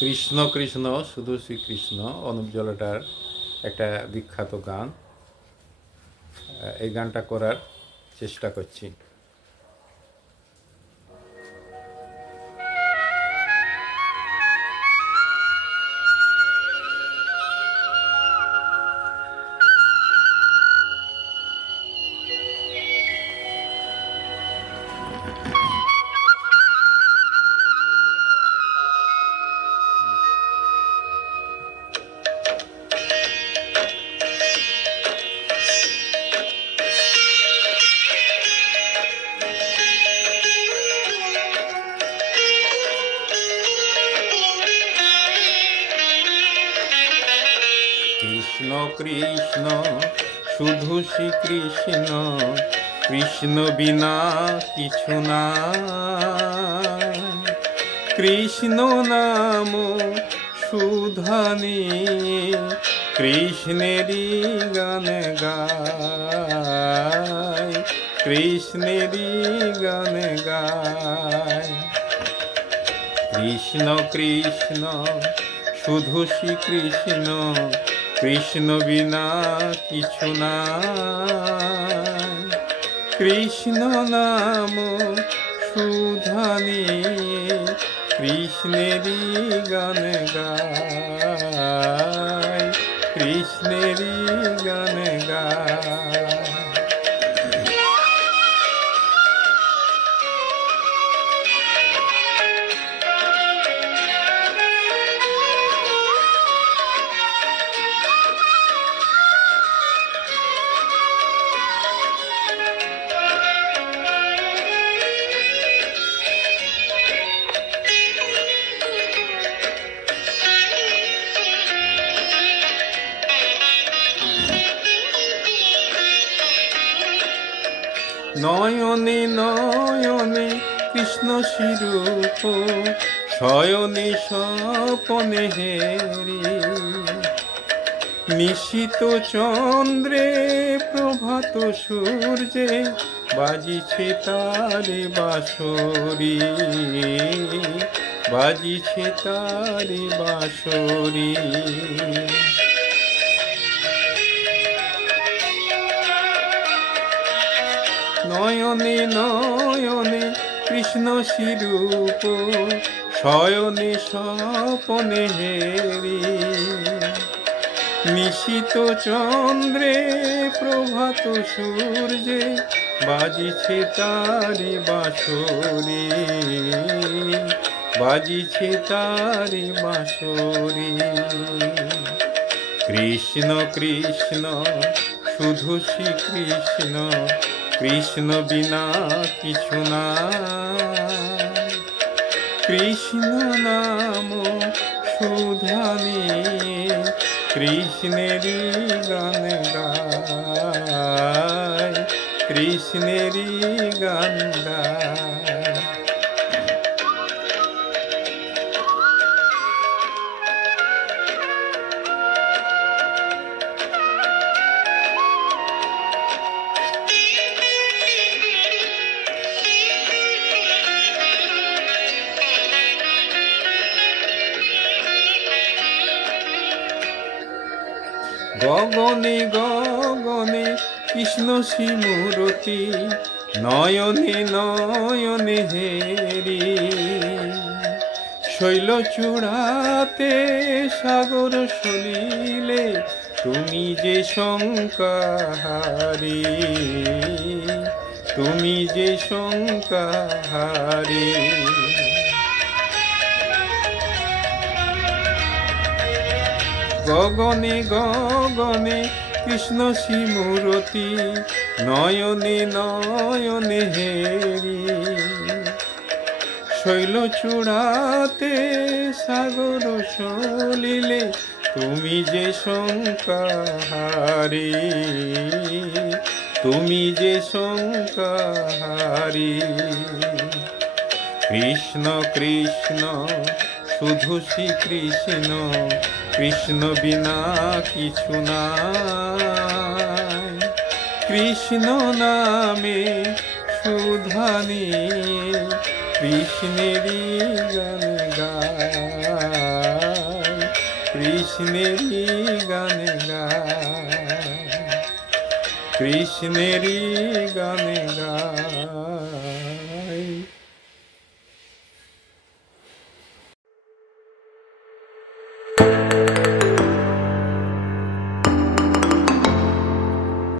কৃষ্ণ কৃষ্ণ শুধু শ্রীকৃষ্ণ অনুপ জলটার একটা বিখ্যাত গান। এই গানটা করার চেষ্টা করছি। কৃষ্ণ কৃষ্ণ, শুধু শ্রীকৃষ্ণ, কৃষ্ণ বিনা কিছু না কৃষ্ণ নাম সুধানি, কৃষ্ণেরই গান গায়, কৃষ্ণেরই গান গায়। কৃষ্ণ কৃষ্ণ, শুধু শ্রীকৃষ্ণ কৃষ্ণ বিনা কিছু না কৃষ্ণ নাম সুধানি কৃষ্ণেরই গান গায়। কৃষ্ণেরই গান গায়। নয়নে নয়নে কৃষ্ণ শিরূপ শয়নে, স্বপনে হেরি। নিশিত চন্দ্রে প্রভাত সূর্যে বাজিছে তারে বাঁশরি। বাজিছে তারে বাঁশরি। নয়নে নয়নে কৃষ্ণ শিরূপ, শয়নে স্বপনে হেরি। নিশিত চন্দ্রে প্রভাত সূর্যে বাজিছে তারি বাঁশরি। বাজিছে তারি বাঁশরি। কৃষ্ণ কৃষ্ণ, শুধু শ্রীকৃষ্ণ কৃষ্ণ বিনা কিছু না কৃষ্ণ নাম সুধানি কৃষ্ণেরই গান গায়। কৃষ্ণেরই গান গায়। গগনে গগনে, কৃষ্ণ শিমুরতি, নয়নে নয়নে হেরি। শৈল চূড়াতে সাগর সলিলে তুমি যে শঙ্কাহারি, তুমি যে শঙ্কাহারি। গগনে গগনে, কৃষ্ণ শিমুরতি নয়নে নয়নে হেরি। শৈল চূড়াতে সাগর সলিলে তুমি যে শঙ্কাহারি, তুমি যে শঙ্কাহারি। কৃষ্ণ কৃষ্ণ শুধু শ্রীকৃষ্ণ, কৃষ্ণ বিনা কিছু নাই। কৃষ্ণ নামে সুধানি কৃষ্ণেরই গান গায়, কৃষ্ণেরই গানে গায় গানে গায়।